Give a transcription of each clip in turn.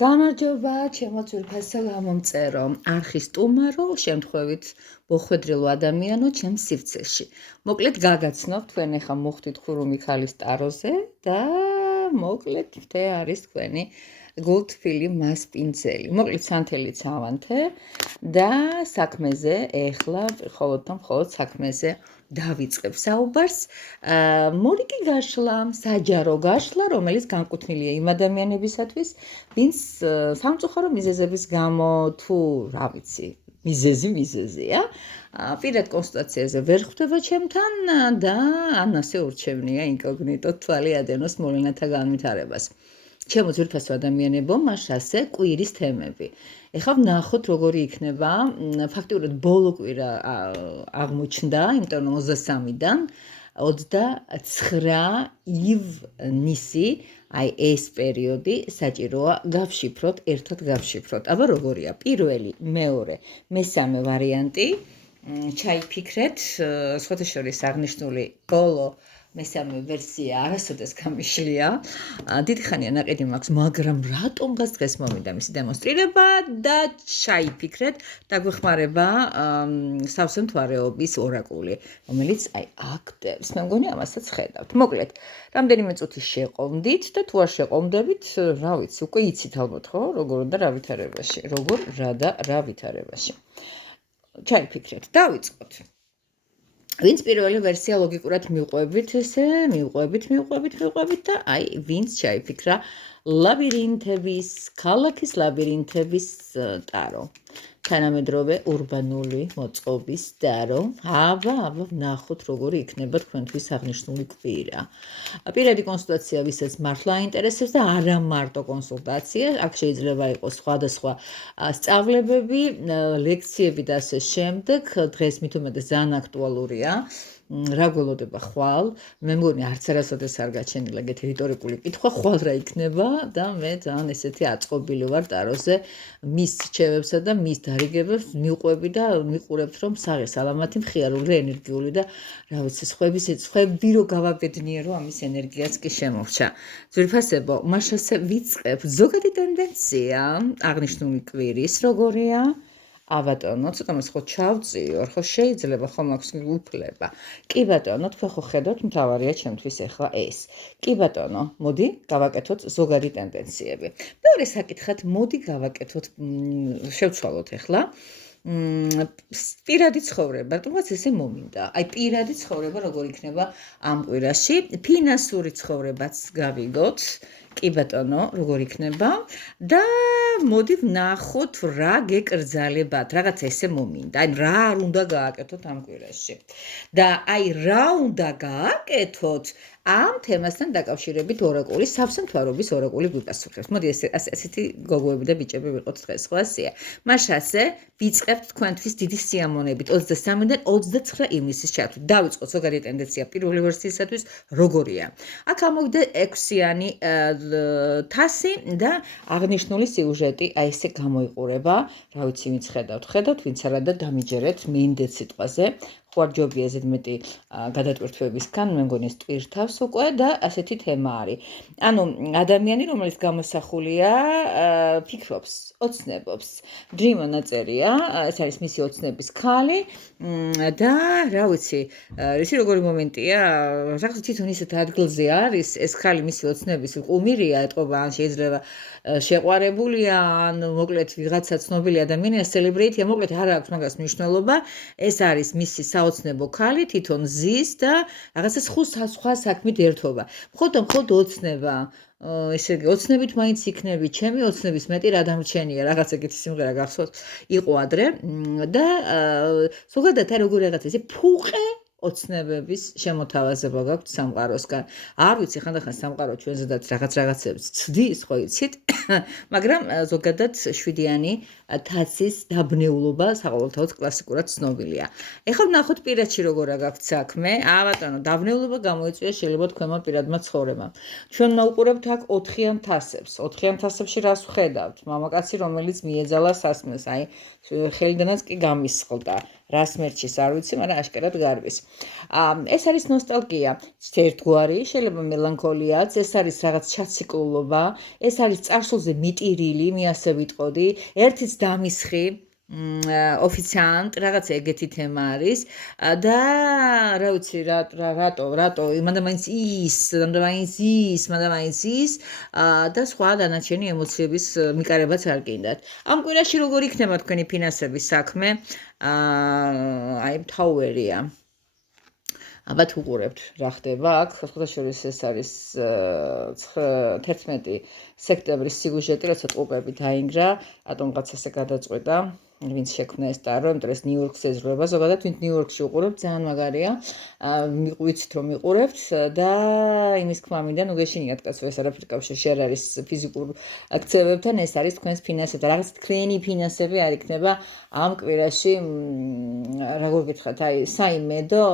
გამარჯობა, ჩემო ძვირფასო გამომწერო. არხის სტუმარო, შემთხვევით მოხვედრილო ადამიანო ჩემს სივრცეში. მოკლედ გაგაცნობ, თქვენ ახლა მოხვდით ხურუმი ქალის ტაროზე და მოკლედ თე არის თქვენი გულთბილი მასპინძელი. მოკლედ სანთელი ცავანთე და საქმეზე ახლა მხოლოდ საქმეზე დავიწყებ საუბარს. მორიგი გაშლა, საჯარო გაშლა, რომელიც განკუთვნილია იმ ადამიანებისათვის, ვინც სამწუხარო მიზეზების გამო თუ რა ვიცი, მიზეზია, პირად კონსტიტუციაზე ვერ ხვდება ჩემთან და ამასე ურჩევნია ინკოგნიტო თვალი ადენოს მოვლენათა განვითარებას. ჩემო ძვირფასო ადამიანებო, მას ასე კვირის თემები. ეხლა ვნახოთ როგორი იქნება, ფაქტიურად ბოლო კვირა აღმოჩნდა, იმიტომ რომ 23-დან 29 ივნისი, აი ეს პერიოდი საჭიროა გავშიფროთ, ერთად გავშიფროთ. აბა როგორია? პირველი, მეორე, მესამე ვარიანტი, ჩაიფიქრეთ, სხვათა შორის აღნიშნული ბოლო მესამე ვერსია არასოდეს გამიშლია. დიდი ხანია ნაყიდი მაქვს, მაგრამ რატომღაც დღეს მომიდა მისი დემონსტრირება და ჩაიფიქრეთ, დაგვეხმარება სავსე მთვარეობის ორაკული, რომელიც აი აქტებს. მე მგონი ამასაც ხედავთ. მოკლედ, რამდენიმე წუთი შეყომდით და თუ არ შეყომდებით, რა ვიცი, უკვე იცით ალბათ, ხო, როგორ და რა ვითარებაში, როგორ რა ვითარებაში. ჩაიფიქრეთ, დავიწყოთ. ვინც პირველი ვერსია ლოგიკურად მივყვებით, ესე მივყვებით და აი ვინც ჩაიფიქრა ქალაქის ლაბირინთების ტარო. თანამედროვე ურბანული მოწყობის ტარო. აბა ვნახოთ როგორი იქნება თქვენთვის აღნიშნული კვირა. პირადი კონსულტაცია ვისაც მართლა აინტერესებს და არა მარტო კონსულტაცია, აქ შეიძლება იყოს სხვადასხვა სწავლებები, ლექციები და ასე შემდეგ. დღეს მით უმეტეს ძალიან აქტუალურია. რა გველოდება ხვალ? მე მგონი არც არასოდეს არ გაჩენილა ეგეთი რიტორიკული კითხვა, ხვალ რა იქნება და მე ძალიან ესეთი აწყობილი ვარ ტაროზე მის რჩევებსა და მის დარიგებებს მივყვები და მიყურებთ, რომ საღე-სალამათი, მხიარული, ენერგიული და რა ვიცი, სხვები რო გავაბედნიერო, ამის ენერგიაც კი შემორჩა. ძვირფასებო, მაშასე ვიწყებ ზოგადი ტენდენცია აღნიშნული კვირის როგორია? აბატონო, ცოტა მას ხო ჩავწიო, ხო შეიძლება ხომ აქვს უფლება. კი ბატონო, თქვენ ხო ხედავთ, მთავარია ჩემთვის ახლა ეს. კი ბატონო, მოდი გავაკეთოთ ზოგადი ტენდენციები. მეორე საკითხად, მოდი გავაკეთოთ, შევცვალოთ ახლა. პირადი ცხოვრება, რატომაც ესე მომინდა. აი პირადი ცხოვრება როგორ იქნება ამ კვირაში? ფინანსური ცხოვრებაც გავიგოთ. კი ბატონო, როგორ იქნება? და მოდი ვნახოთ რა გეკრძალებათ, რაღაც ესე მომინდა. აი რა არ უნდა გააკეთოთ ამ კვირაში. და აი რა უნდა გააკეთოთ ამ თემასთან დაკავშირებით ორაკული, სავსე მთვარობის ორაკული გვიპასუხებს. მოდი ესეთი გოგოები და ბიჭები ვიყოთ დღეს, ხო ასეა. მაშასე ვიწყებთ თქვენთვის დიდი სიამონებით 23-დან 29 ივნისის ჩათვლით. დავიწყოთ ზოგადი ტენდენცია პირველი ვერსიისათვის როგორია. აქ ამოვიდა 6-იანი თასი და აღნიშნული სიუჟეტი აი ესე გამოიყურება. რა ვიცი, ვინც ხედავთ, ვინც არა და დამიჯერეთ მინდეთ სიტყვაზე. ხო არ ჯობია ზედმეტი გადატვირთვებისგან, მე მგონი ეს ტვირთავს უკვე და ასეთი თემა არის. ანუ ადამიანი, რომელიც გამოსახულია, ფიქრობს, ოცნებობს. დრიმო ნაწერია, ეს არის მისი ოცნების ქალი და რა ვიცი, ისი როგორი მომენტია, რაღაც თვითონ ისეთ ადგილზე არის, ეს ქალი მისი ოცნების ყუმირია, ეტყობა, ან შეიძლება შეყვარებულია, ან მოკლედ ვიღაცა ცნობილი ადამიანია, სელებრეიტია, მოკლედ არ აქვს მაგას მნიშვნელობა. ეს არის მისი საოცნებო ქალი, თვითონ ზის და რაღაცა სხვა საქმით ერთობა. მხოლოდ ოცნება, ესე იგი, ოცნებით მაინც იქნები, ჩემი ოცნების მეტი რა დამრჩენია, რაღაც ეგეთი სიმღერა გახსოვთ, იყო ადრე და ზოგადად აი როგორ რაღაცა ესე ფუყე ოცნებების შემოთავაზება გაქვთ სამყაროსგან. არ ვიცი, ხანდახან სამყარო ჩვენზედაც რაღაცებს ცდის, ხო იცით? მაგრამ ზოგადად 7-იანი თაცის დაბნეულობა საყოველთაოდ კლასიკურად ცნობილია. ეხლა ვნახოთ პირადში როგორ აქვს საქმე. ბატონო, დაბნეულობა გამოიწვია შეიძლება თქვენმა პირადმა ცხოვრებამ. ჩვენ ვუყურებთ აქ 4-იან თასებს. 4-იან თასებში რას ვხედავთ? მამაკაცი, რომელიც მიეძალა სასმელს, აი ხელიდანაც კი გამისხლდა. რას მერჩის არ ვიცი, მაგრამ აშკარად გარბის. ეს არის ნოსტალგია, ერთგვარი, შეიძლება მელანქოლიაც, ეს არის რაღაც ჩაციკლულობა, ეს არის წარსულზე მიტირილი, მე ასე ვიტყოდი, ერთიც დამისხი, ოფიციანტ, რაღაც ეგეთი თემა არის და რა ვიცი, რატო, მანდა მაინც ის და სხვა დანარჩენი ემოციების მიკარებაც არ გინდათ. ამ კვირაში როგორ იქნება თქვენი ფინანსების საქმე? აი მთავარია. ალბათ უყურებთ რა ხდება აქ. ხოთაშორის ეს არის 11 სექტემბრის სიუჟეტი, რაცა ტყუპები დაინგრა, ატომღაც ესე გადაწყვეტა, ვინც შექმნა ეს ტარო, იმიტომ ეს ნიუ-იორკს ეძღვება, ზოგადად ვინც ნიუ-იორკში უყურებთ, ძალიან მაგარია. ვიცით რომ იყურებთ და იმის თქმა მინდა, ნუ გეშინიათ კაცო, ეს არაფერი კავშირში არ არის ფიზიკურ ქცევებთან, ეს არის თქვენს ფინანსები და რაღაც თქვენი ფინანსები არ იქნება ამ კვირაში, როგორ გითხრათ, აი საიმედო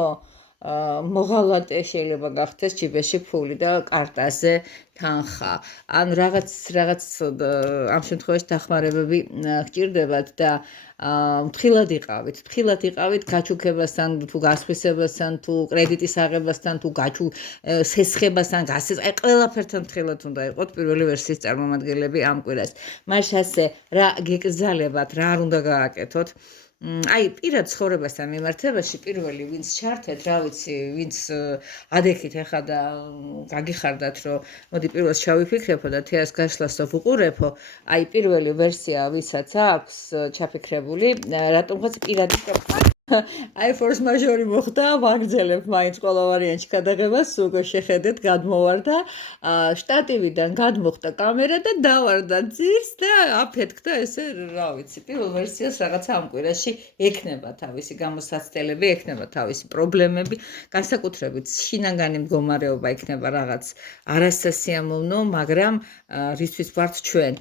მოღალატე შეიძლება გახდეს ჯიბეში ფული და კარტაზე თანხა. ან რაღაც ამ შემთხვევაში დახმარებები გჭირდებათ და ფრთხილად იყავით გაჩუქებასთან, თუ გასხვისებასთან, თუ კრედიტის აღებასთან, თუ სესხებასთან, აი ყველაფერთან ფრთხილად უნდა იყოთ პირველი ვერსიის წარმომადგენლები ამ კვირას. მაშინ ასე რა გეკრძალებათ, რა არ უნდა გააკეთოთ? აი პირად ცხოვრებასთან მიმართებაში პირველი ვინც ჩართეთ, რა ვიცი, ვინც ადექით ახლა და გაგიხარდათ, რომ მოდი პირველს ჩავიფიქრებო და თეას გაშლას ვუყურებო, აი პირველი ვერსია ვისაც აქვს ჩაფიქრებული, რატომღაც პირადი აი ფორს მაჟორი მოხდა, ვაგრძელებ მაინც ყველა ვარიანტში გადაღებას, უკვე შეხედეთ, გადმოვარდა, შტატივიდან გადმოხდა კამერა და დავარდა ძირს და აფეთქდა ესე, რა ვიცი, პირველ ვერსიას რაღაცა ამ კვირაში ექნება თავისი გამოსაცდელები, ექნება თავისი პრობლემები, განსაკუთრებით შინაგანი მდგომარეობა ექნება რაღაც არასასიამოვნო, მაგრამ რისთვის ვართ ჩვენ.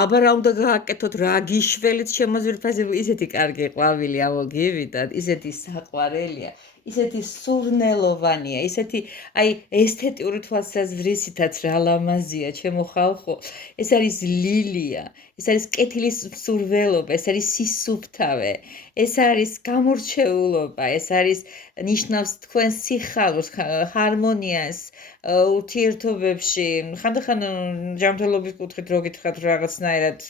აბა რა უნდა გააკეთოთ, რა გიშველით შემოზვირფაზებული, ისეთი კარგი ყვავილი ამოგივიდათ, ისეთი საყვარელია, ისეთი სურნელოვანია, ისეთი აი ესთეტიური თვალსაზრისითაც რა ლამაზია ჩემო ხალხო. ეს არის ლილია, ეს არის კეთილის მსურველობა, ეს არის სისუფთავე, ეს არის გამორჩეულობა, ეს არის ნიშნავს თქვენ სიხარულს, ჰარმონიას ურთიერთობებში. ხანდახან ჯანმრთელობის კუთხით რო გითხრათ რაღაცნაირად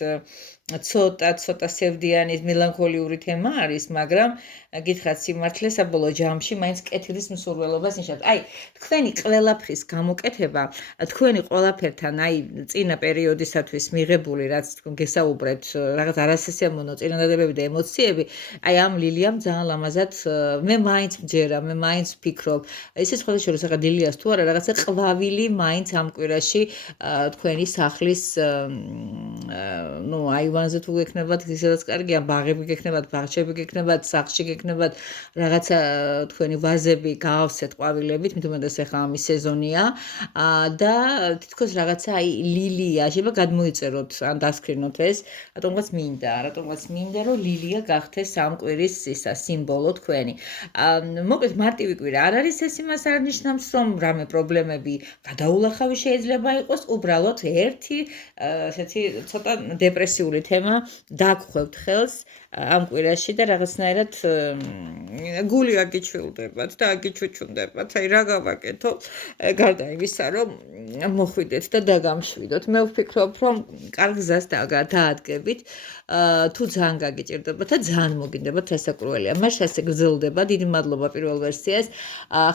ცოტა სევდიანი მელანქოლიური თემა არის, მაგრამ გითხრათ სიმართლე საბოლოო ჯამში მაინც კეთილის მსურველობას ნიშნავს. აი, თქვენი ყველაფრის გამოკეთება, თქვენი ყველაფერთან, აი, წინა პერიოდისათვის მიღებული, რაც თქვენ გესაუბრეთ, რაღაც არასასიამოვნო წინადადებები და ემოციები, აი, ამ ლილიამ ძალიან ლამაზად მე მაინც მჯერა, მე მაინც ვფიქრობ. ისე სხვათა შორის ახლა ლილიას თუ არა, რაღაცა ყვავილი მაინც ამ კვირაში თქვენი სახლის აივანზე თუ გექნებათ, ისედაც კარგია, ბაღები გექნებათ, ბაღჩები გექნებათ, სახლში გექნებათ, რაღაცა თქვენი ვაზები გაავსეთ ყვავილებით, მით უმეტეს ახლა ამის სეზონია და თითქოს რაღაცა აი ლილია, შეიძლება გადმოიწეროთ ან დასკრინოთ ეს, რატომღაც მინდა, რომ ლილია გახდეს ამ კვირის ისა სიმბოლო თქვენი. მოკლედ მარტივი კვირა არ არის, ეს იმას არ ნიშნავს, რომ რამე პრობლემები გადაულახავი შეიძლება იყოს, უბრალოდ ერთი ესეთი ცოტა დეპრესიული თემა დაგხვევთ ხელს ამ კვირაში და რაღაცნაირად გული აგიჩვილდებათ და აგიჩუჩუნდებათ. აი რა გავაკეთო? გარდა იმისა, რომ მოხვიდეთ და დაგამშვიდოთ. მე ვფიქრობ, რომ კარგ გზას დაადგებით, თუ ძალიან გაგიჭირდებათ და ძალიან მოგინდებათ დასაკრუველია. მაშინ ასე გრძელდება. დიდი მადლობა პირველ ვერსიას.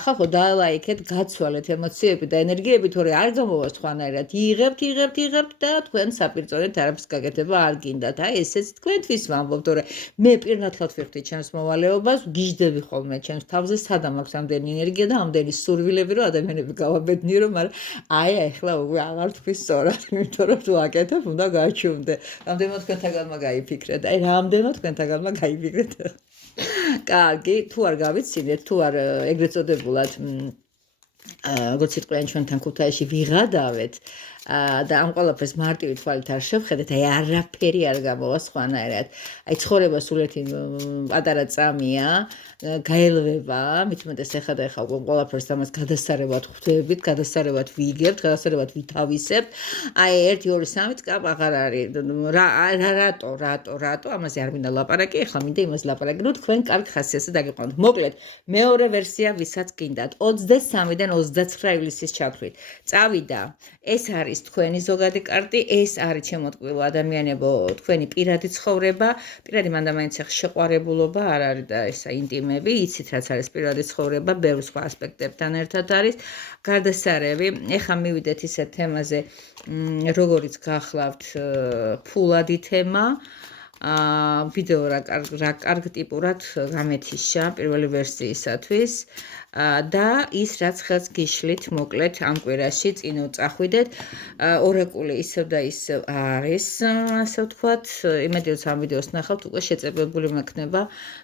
ხალხო დალაიქეთ, გაცვალეთ ემოციები და ენერგიები, თორე არ გამოვა სხვანაირად. იღებთ და თქვენ საპირწონეთ არაფერს გაკეთება არ გინდათ. აი ესეც თქვენთვის ვამბობ, თორე მე პირნათლად ვიხდი ჩემს მოვალეობას, გიждდები ხოლმე ჩემს თავზე, სადამ აქვს ამდენი ენერგია და ამდენი სურვილები, რომ ადამიანები გავაბედნიერო, მაგრამ აი ახლა უკვე აღარ თქვი სწორად, იმიტომ რომ თუ აკეთებ, უნდა გაჩუმდე. რამდენად თქვენთაგანმა გაიფიქრეთ. აი რამდენად თქვენთაგანმა გაიფიქრეთ. კარგი, თუ არ გავიცინეთ, თუ არ ეგრეთ წოდებულად როგორც იტყვიან ჩვენთან ქუთაისში ვიღადავეთ, და ამ ყველაფერს მარტივი თვალით არ შევხედეთ, აი არაფერი არ გამოვა სხვანაირად. აი ცხოვრება სულ ერთი პატარა წამია, გაელვება, მით უმეტეს ეხლა და ეხლა უკვე ყველაფერს ამას გადასარევად ხვდებით, გადასარევად ვიგებთ, გადასარევად ვითავისებთ. აი 1 2 3 წკაპ აღარ არის. რატო ამაზე არ მინდა ლაპარაკი, ეხლა მინდა იმას ლაპარაკი, რომ თქვენ კარგ ხასიათზე დაგიყვანოთ. მოკლედ, მეორე ვერსია ვისაც გინდათ, 23-დან 29 ივლისის ჩათვლით. წავიდა. ეს არის თქვენი ზოგადი კარტი, ეს არის ჩემოტკბილო ადამიანებო, თქვენი პირადი ცხოვრება, პირადი მანდამაინც შეყვარებულობა არ არის და ესა ინტიმები, იცით რაც არის პირადი ცხოვრება, ბევრ სხვა ასპექტებთან ერთად არის გარდასარევი. ეხლა მივიდეთ ისეთ თემაზე, როგორიც გახლავთ ფულადი თემა. ვიდეო რა კარგ ტიპურად გამეთიშა პირველი ვერსიისათვის და ის რაც ხელს გიშლით მოკლედ ამ კვირაში წინ წახვიდეთ ორაკული ისევ და ისევ არის ასე ვთქვათ იმედი რომ ამ ვიდეოს ნახავთ უკვე შეწებებული მექნება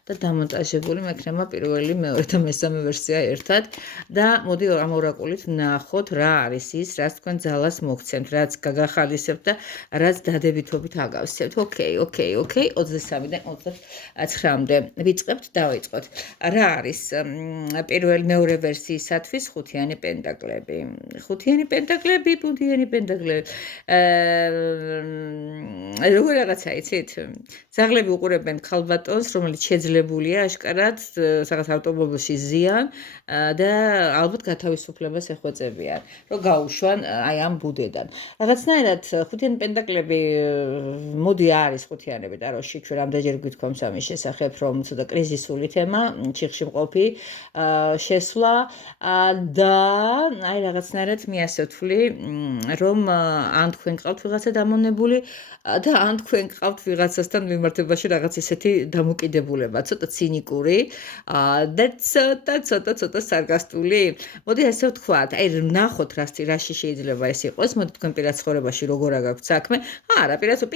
და დამონტაჟებული მექნება პირველი მეორე და მესამე ვერსია ერთად და მოდი ამ ორაკულით ნახოთ რა არის ის რაც თქვენ ძალას მოგცემთ რაც გაგახალისებთ და რაც დადებითობით აგავსებთ ოკეი 23-დან 29-მდე ვიწყებთ დავიწყოთ რა არის პირველი მეორე ვერსიისათვის ხუთიანი პენტაკლები ბუდიანი პენტაკლები როგორ რაღაცა იცით ძაღლები უყურებენ ქალბატონს რომელიც შეძლებულია აშკარად რაღაც ავტომობილში ზიან და ალბათ გათავისუფლებას ეხვეწებიან რომ გაუშვან აი ამ ბუდედან რაღაცნაირად ხუთიანი პენტაკლები მოდი არის ხუთიანები და რო შიქვე რამდენჯერ გვითქვამს ამის შესახებ რომ ცოტა კრიზისული თემა ჩიხში მყოფი შესვლა და აი რაღაცნაირად მე ასე ვთვლი რომ ან თქვენ ყავთ ვიღაცა დამონებული და ან თქვენ ყავთ ვიღაცასთან მიმართებაში რაღაც ისეთი დამოკიდებულება ცოტა ცინიკური და ცოტა სარკასტული მოდი ასე ვთქვათ აი ნახოთ რაში შეიძლება ეს იყოს მოდი თქვენ პირად ცხოვრებაში როგორ აგაქვთ საქმე არა პირადად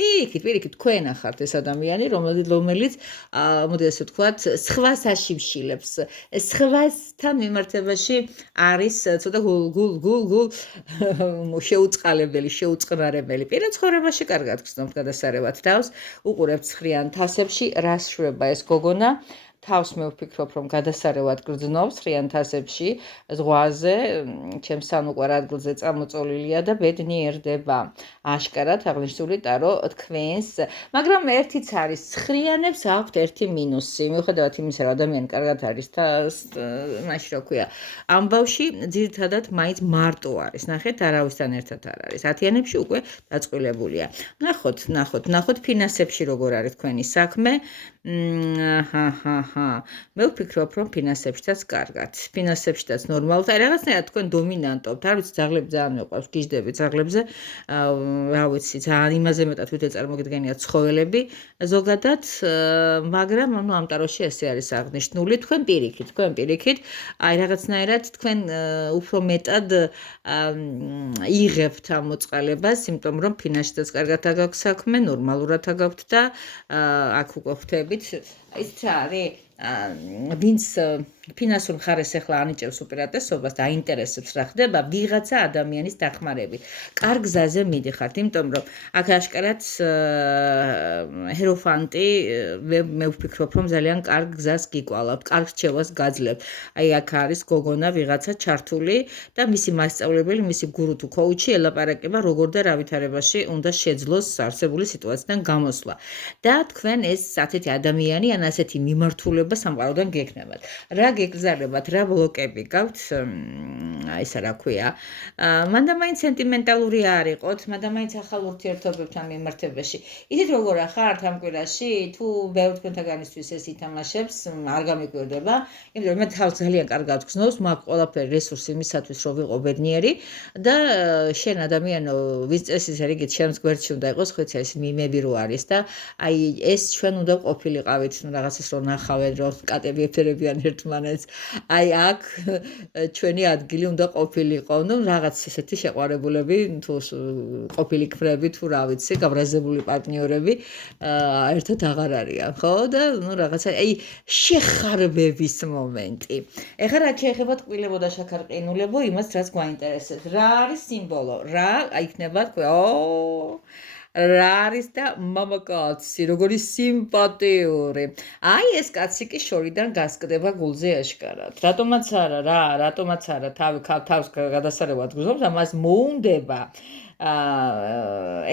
პირიქით თქვენ ახართ ეს ადამიანი რომელიც მოდი ასე ვთქვათ სხვას აშიმშილებს სხვასთან მიმართებაში არის ცოტა გულ შეუწყნარებელი პირად ცხოვრებაში კარგად გრძნობთ გადასარევად თავს უყურებთ ცხრიან თასებში რას შვება ეს გოგონა თავს მე ვფიქრობ რომ გადასარევად გრძნობს ცხრიან თასებში ზღვაზე ჩემს სანუკვარ ადგილზე წამოწოლილია და ბედნიერდება აშკარად აღნიშნული ტარო თქვენს მაგრამ ერთიც არის ცხრიანებს აქვთ ერთი მინუსი მიუხედავად იმისა რომ ადამიანი კარგად არის მაშინ რა ქვია ამბავში ძირითადად მაინც მარტო არის ნახეთ არავისთან ერთად არ არის ათიანებში უკვე დაწყვილებულია ნახოთ ფინანსებში როგორ არის თქვენი საქმე მე ვფიქრობ რომ ფინანსებშიც კარგად ფინანსებშიც ნორმალურად აი რაღაცნაირად თქვენ დომინანტობთ არ ვიცი ძაღლები ძალიან მეყვარს გიждები ძაღლებზე რა ვიცი ძალიან იმაზე მეტად ვიდრე წარმოგიდგენიათ ცხოველები ზოგადად მაგრამ ანუ ამ ტაროში ესე არის აღნიშნული თქვენ პირიქით აი რაღაცნაირად თქვენ უფრო მეტად იღებთ ამ მოწყალებას იმიტომ რომ ფინანსშიც კარგად აგაქვთ საქმე ნორმალურად აგაქვთ და აქ უკვე ხვდებით ის რა არის ვინც ფინანსურ მხარეს ახლა ანიჭებს უპირატესობას და აინტერესებს რა ხდება ვიღაცა ადამიანის დახმარებით. კარგ გზაზე მიდიხართ, იმიტომ რომ აქ აშკარად ჰეროფანტი მე ვფიქრობ რომ ძალიან კარგ გზას გიკვალავთ, კარგ რჩევას გაძლევთ. აი აქ არის გოგონა ვიღაცა ჩართული და მისი მასწავლებელი, მისი გურუ თუ კოუჩი ელაპარაკება როგორ და რა ვითარებაში უნდა შეძლოს არსებული სიტუაციიდან გამოსვლა. და თქვენ ეს ასეთი ადამიანი ან ასეთი მიმართულება სამყაროდან გექნებათ. რა გეგზალებათ, რა ბლოკები გაქვთ, ისა რა ქვია. მანდამაინც სენტიმენტალური არ იყოთ, მანდამაინც ახალ ურთიერთობებთან მიმართებაში. იცით როგორ ახართ ამ კვირაში, თუ ბევრ თქვენთაგანისთვის ეს ითამაშებს, არ გამიკვირდება, იმიტომ რომ მე თავს ძალიან კარგად გრძნობს, მაქვს ყველაფერი რესურსი იმისათვის, რომ ვიყო ბედნიერი და შენ ადამიანო, ვის წესის რიგით ჩემს გვერდში უნდა იყოს, ხოცა ეს მიმები რო არის და აი ეს ჩვენ უნდა ყოფილიყავით რაღაცას რო ნახავენ, რომ კატები ეფერებიან ერთმანეთს ერთმანეთს. აი აქ ჩვენი ადგილი უნდა ყოფილიყო, ну რაღაც ესეთი შეყვარებულები თუ ყოფილი ქმრები თუ რა ვიცი, გაბრაზებული პარტნიორები ერთად აღარ არიან, ხო? და ну რაღაცა აი შეხარბების მომენტი. ეხლა რა შეიძლება ტყილებოდა შაქარ-ყინულებო იმას რაც გვაინტერესებს. რა არის სიმბოლო? რა იქნება თქვენ? რა არის და მამაკაცი, როგორი სიმპათიური. აი ეს კაცი კი შორიდან გასკდება გულზე აშკარად. რატომაც არა, თავს გადასარევად გზობს, ამას მოუნდება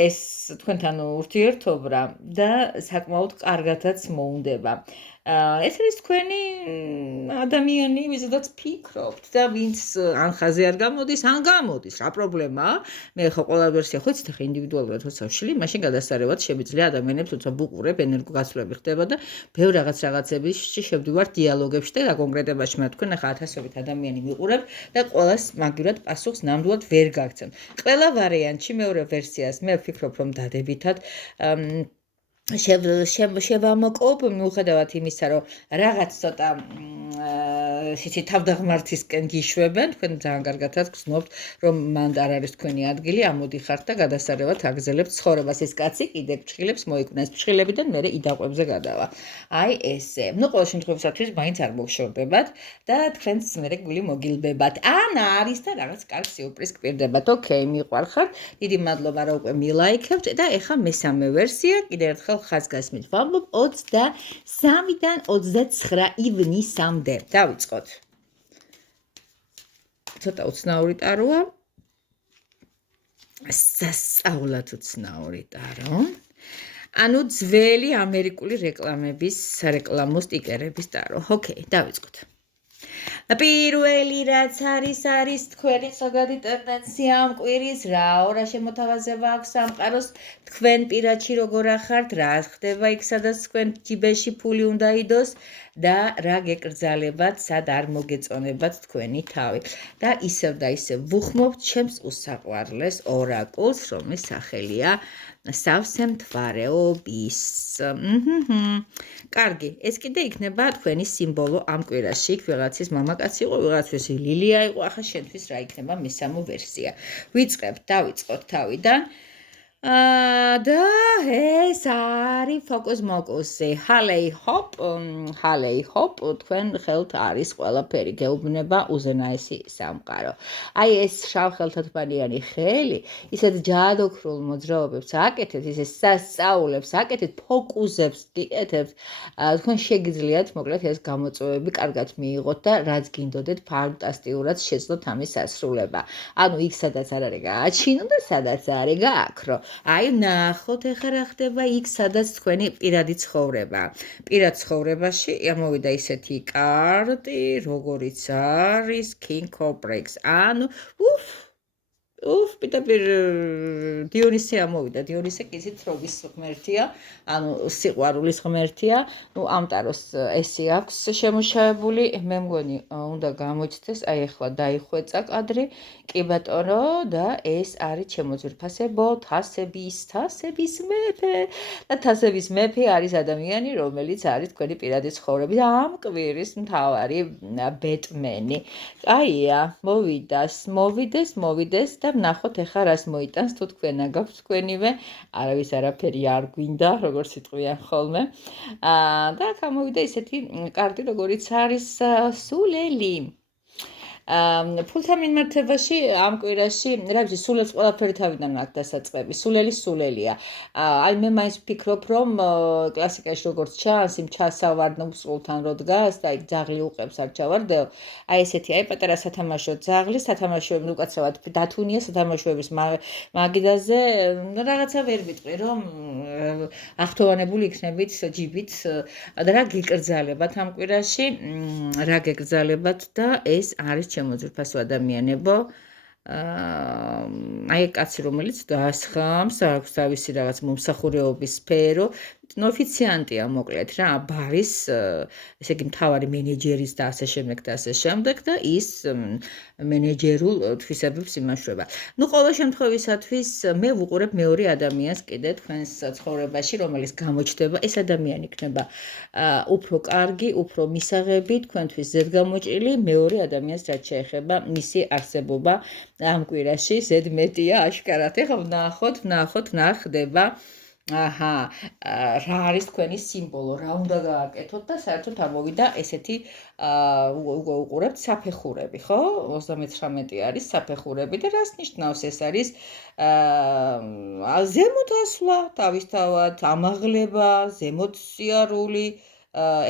ეს თქვენთან ურთიერთობა და საკმაოდ კარგადაც მოუნდება. ეს არის თქვენი ადამიანი, ვიზედაც ფიქრობთ და ვინც ან ხაზე არ გამოდის, ან გამოდის. რა პრობლემაა? მე ხო ყველა ვერსია ხო იცით ხა ინდივიდუალურად როცა ვშლი, მაშინ გადასარევად შეგვიძლია ადამიანებს როცა ვუყურებ ენერგოგაცვლები ხდებოდა, ბევრ რაღაცებებში შევდივართ დიალოგებში და კონკრეტებაში მე თქვენ ახლა ათასობით ადამიანი მიყურებ და ყველას მაგივრად პასუხს ნამდვილად ვერ გაგცემ. ყველა ვარიანტში მეორე ვერსიას მე ვფიქრობ რომ დადებითად შევამოკობ მიუხედავად იმისა, რომ რაღაც ცოტა ისეთი თავდაღმართისკენ გიშვებენ, თქვენ ძალიან კარგადაც გრძნობთ, რომ მან არ არის თქვენი ადგილი, ამოდიხართ და გადასარევად აგზელებთ ცხოვრებას. ეს კაცი კიდე ფრჩხილებს მოიკვნეს, ფრჩხილებიდან მერე იდაყვებზე გადავა. აი ესე. ну ყოველ შემთხვევაში მაინც არ მოგშორდებათ და თქვენს მერე გული მოგილბებათ. ან არის და რაღაც კარგ სიურპრიზს გპირდებათ. ოკეი, მიყვარხართ. დიდი მადლობა რა უკვე მილაიქებთ და ეხა მესამე ვერსია კიდე ერთხელ ხაზგასმით ვამბობ 23-დან 29 ივნისამდე. დავიწყოთ. ცოტა უცნაური ტაროა. სასწაულად უცნაური ტარო. ანუ ძველი ამერიკული რეკლამების სარეკლამო სტიკერების ტარო. ოკეი, დავიწყოთ. პირველი რაც არის თქვენი ზოგადი ტენდენცია ამ კვირის, რა შემოთავაზება აქვს სამყაროს, თქვენ პირადში როგორ ახართ, რა ხდება იქ სადაც თქვენ ჯიბეში ფული უნდა იდოს და რა გეკრძალებათ, სად არ მოგეწონებათ თქვენი თავი. და ისევ ვუხმობთ ჩემს უსაყვარლეს ორაკულს, რომლის სახელია სავსე მთვარეობის. კარგი, ეს კიდე იქნება თქვენი სიმბოლო ამ კვირაში. იქ ვიღაცის მამაკაცი იყო, ვიღაცის ლილია იყო, ახლა შენთვის რა იქნება მესამე ვერსია. ვიწყებთ, დავიწყოთ თავიდან. და ეს არის ფოკუს მოკუსი. ჰალეი ჰოპ, თქვენ ხელთ არის ყველაფერი, გეუბნება უზენაესი სამყარო. აი ეს შავ ხელთათმანიანი ხელი, ისეთ ჯადოქრულ მოძრაობებს აკეთებთ, ისე სასწაულებს აკეთებთ, ფოკუსებს გიკეთებთ. თქვენ შეგიძლიათ, მოკლედ ეს გამოწვევები კარგად მიიღოთ და რაც გინდოდეთ, ფანტასტიურად შეძლოთ ამის დასრულება. ანუ იქ სადაც არ არის გააჩინო და სადაც არის გააქრო. აი ნახოთ ეხლა რა ხდება იქ სადაც თქვენი პირადი ცხოვრება. პირად ცხოვრებაში ამოვიდა ისეთი კარტი, როგორიც არის King Cobra-ს. ანუ პირდაპირ დიონისე ამოვიდა. დიონისე კი ისეთ თრობის ღმერთია, ანუ სიყვარულის ღმერთია. ამ ტაროს ესი აქვს შემუშავებული. მე მგონი უნდა გამოჩნდეს, აი ახლა დაიხვეწა კადრი. კი ბატონო, და ეს არის ჩემო ძვირფასებო, თასების მეფე. და თასების მეფე არის ადამიანი, რომელიც არის თქვენი პირადი ცხოვრების ამ კვირის მთავარი ბეტმენი. აია, მოვიდეს და ვნახოთ ეხლა რას მოიტანს თუ თქვენა გაქვთ თქვენივე, არავის არაფერი არ გვინდა, როგორც იტყვიან ხოლმე. და აქ ამოვიდა ისეთი კარტი, როგორიც არის სულელი. ფულთან მიმართებაში ამ კვირაში, რა ვიცი, სულელს ყველაფერი თავიდან აქვს დასაწყები. სულელია. აი მე მაინც ვფიქრობ, რომ კლასიკაში როგორც ჩანს, იმ ჩასავარდნო სულთან რო დგას და იქ ძაღლი უყებს არ ჩავარდეო. აი ესეთი, აი პატარა სათამაშო ძაღლი, სათამაშოები უკაცრავად დათუნია სათამაშოების მაგიდაზე, რაღაცა ვერ ვიტყვი, რომ ახტოვანებული იქნებით ჯიბით და რა გეკრძალებათ ამ კვირაში, რა გეკრძალებათ და ეს არის ჩემო ძვირფასო ადამიანებო. აი კაცი რომელიც დაასხამს, აქვს თავისი რაღაც მომსახურეობის სფერო, ოფიციანტია მოკლედ რა, ბარის, ესე იგი მთავარი მენეჯერის და ასე შემდეგ და ასე შემდეგ და ის მენეჯერულ თვისებებს იმუშავება. ნუ ყოველ შემთხვევისათვის მე ვუყურებ მეორე ადამიანს კიდე თქვენს ცხოვრებაში, რომელიც გამოჩნდება, ეს ადამიანი იქნება უფრო კარგი, უფრო მისაღები, თქვენთვის ზედგამოჭრილი მეორე ადამიანს რაც შეეხება მისი არსებობა ამ კვირაში ზედმეტია აშკარად. ეხლა ვნახოთ რა ხდება. აჰა, რა არის თქვენი სიმბოლო, რა უნდა გააკეთოთ და საერთოდ ამოვიდა ესეთი უყურებთ საფეხურები, ხო? 39 არის საფეხურები და რას ნიშნავს ეს არის ზემოთ ასვლა, თავისთავად ამაღლება, ზემოთ სიარული,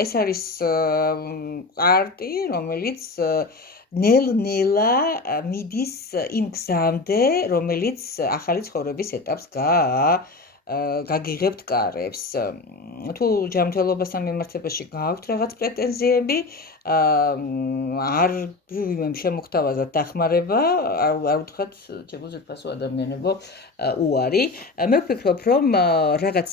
ეს არის კარტი, რომელიც ნელ-ნელა მიდის იმ გზამდე, რომელიც ახალი ცხოვრების ეტაპს გაგიღებთ კარებს. თუ ჯანმრთელობასთან მიმართებაში გააქვთ რაღაც პრეტენზიები, არ შემოგთავაზათ დახმარება, არ უთხრათ ჩემო ძვირფასო ადამიანებო უარი. მე ვფიქრობ, რომ რაღაც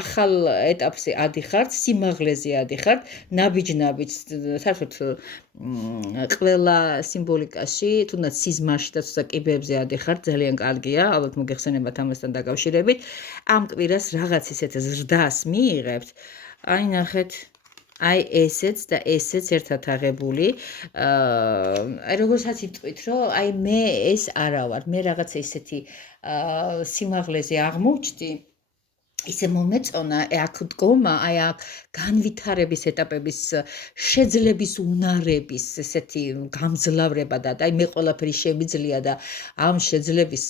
ახალ ეტაპზე ადიხართ, სიმაღლეზე ადიხართ, ნაბიჯ-ნაბიჯ, საერთოდ ყველა სიმბოლიკაში, თუნდაც სიზმარში და თუნდაც კიბეებზე ადიხართ, ძალიან კარგია, ალბათ მოგეხსენებათ ამასთან დაკავშირებით. ამ კვირას რაღაც ისეთ ზრდას მიიღებთ. აი ნახეთ, აი ესეც და ესეც ერთად აღებული. აი როგორცაც იტყვით, რომ აი მე ეს არა ვარ, მე რაღაც ისეთი სიმაღლეზე აღმოჩნდი. ისე მომეწონა აქ დგომა, აი აქ განვითარების ეტაპების შეძლების უნარების ესეთი გამძლავრება და აი მე ყველაფერი შემიძლია და ამ შეძლების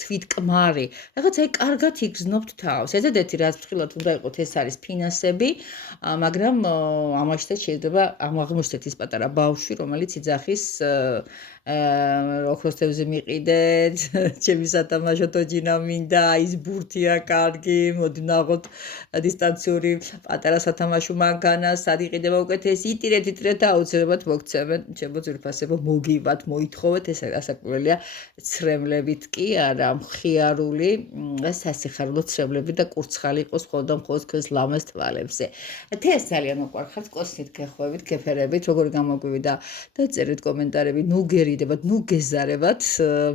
თვითკმარი რაღაც აი კარგად იგრძნობთ თავს. ერთადერთი რაც ფრთხილად უნდა იყოს ეს არის ფინანსები, მაგრამ ამაშთაც შეიძლება აღმოჩნდეთ ის პატარა ბავშვი, რომელიც იძახის ოქროს თევზი მიყიდეთ, ჩემი სათამაშო თოჯინა მინდა, ის ბურთია კარგი, მოდი ვნახოთ დისტანციური პატარა სათამაშო მანქანა, სად იყიდება უკეთესი, იტირეთ და აუცილებლად მოგცემენ, ჩემო ძვირფასებო, მოგივათ, მოითხოვეთ, ეს ასაკვირველია, ცრემლებით კი არა, მხიარული, სასიხარულო ცრემლები და კურცხალი იყოს მხოლოდ და მხოლოდ თქვენს ლამაზ თვალებზე. ეს ძალიან მოყვარხართ, კოსმით გეხვევით, გეფერებით, როგორი გამოგვივიდა და წერეთ კომენტარები, ნუ გერიდებათ, ნუ გეზარებათ,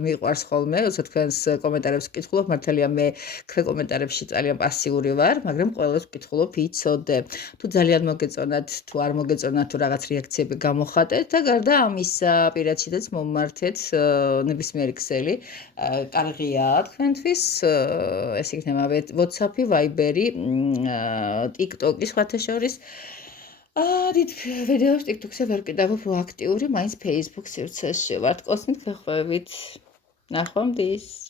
მიყვარს ხოლმე, როცა თქვენს კომენტარებს ვკითხულობ, მართალია მე ქვე კომენტარებში ძალიან პასიური ვარ, მაგრამ ყველას ვკითხულობ, იცოდე. თუ ძალიან მოგეწონათ, თუ არ მოგეწონათ, თუ რაღაც რეაქციები გამოხატეთ და გარდა ამისა, პირადშიც მომმართეთ ნებისმიერი ქსელი, კარგია თქვენთვის, ეს იქნება WhatsApp-ი, Viber-ი, TikTok-ი სხვათა შორის. დიდ ვიდეოს TikTok-ზე ვერ ვკიდავებ აქტიური, მაინც Facebook სივრცეში ვართ. კოსმით გეხვევით. ნახვამდის.